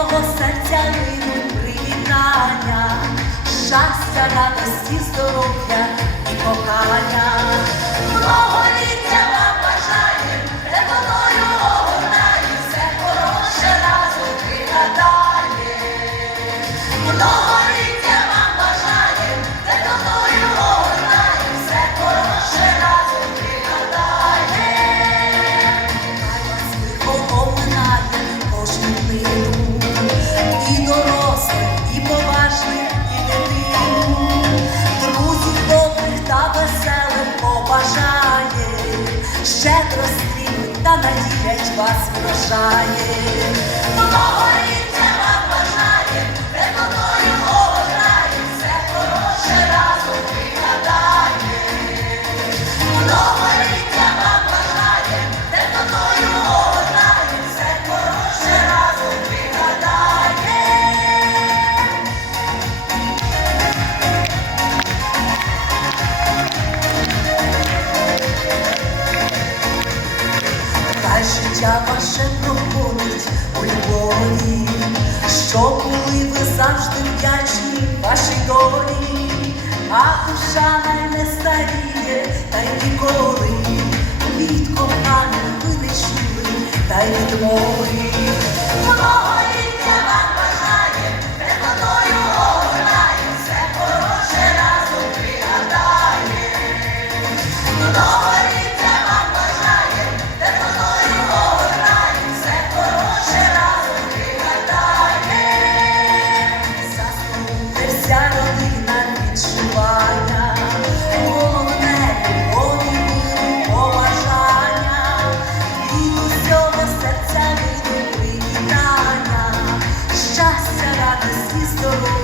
усього серця лину привітання, щастя, радості, здоров'я і кохання. Вас врожає. Життя ваше проходить у любові, щоб були ви завжди вдячні вашій долі, а душа най не старіє, та й ніколи від кохання ви не чули, та й відмови. 요